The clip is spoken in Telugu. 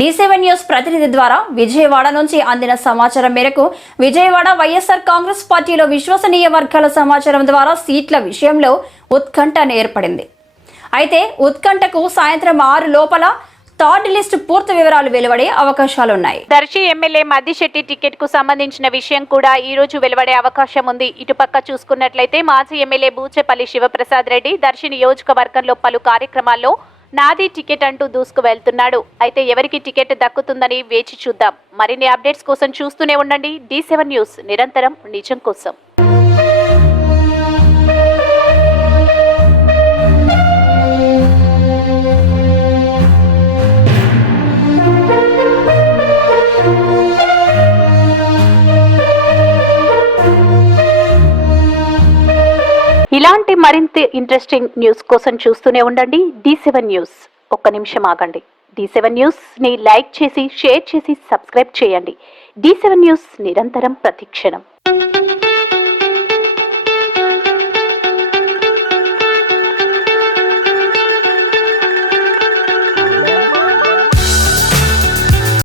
D7 న్యూస్ ప్రతినిధి ద్వారా విజయవాడ నుంచి అందిన సమాచారం మేరకు విజయవాడ వైఎస్ఆర్ కాంగ్రెస్ పార్టీలో విశ్వసనీయ వర్గాల సమాచారం ద్వారా సీట్ల విషయంలో ఉత్కంఠ ఏర్పడింది. అయితే ఉత్కంఠకు సాయంత్రం 6 లోపల థర్డ్ లిస్ట్ పూర్తి వివరాలు వెలువడే అవకాశాలున్నాయి. దర్శి ఎమ్మెల్యే మద్దిశెట్టి టికెట్ కు సంబంధించిన విషయం కూడా ఈ రోజు వెలువడే అవకాశం ఉంది. ఇటుపక్క చూసుకున్నట్లయితే మాజీ ఎమ్మెల్యే బూచేపల్లి శివప్రసాద్ రెడ్డి దర్శి నియోజకవర్గంలో పలు కార్యక్రమాల్లో నాది టికెట్ అంటూ దూసుకు వెళ్తున్నాడు. అయితే ఎవరికి టికెట్ దక్కుతుందని వేచి చూద్దాం. మరిన్ని అప్డేట్స్ కోసం చూస్తూనే ఉండండి D7 న్యూస్, నిరంతరం నిజం కోసం. ఇలాంటి మరింత ఇంట్రెస్టింగ్ న్యూస్ కోసం చూస్తూనే ఉండండి D7 న్యూస్. ఒక్క నిమిషం ఆగండి. D7 న్యూస్ ని లైక్ చేసి, షేర్ చేసి, సబ్స్క్రైబ్ చేయండి. D7 న్యూస్, నిరంతరం ప్రతిక్షణం.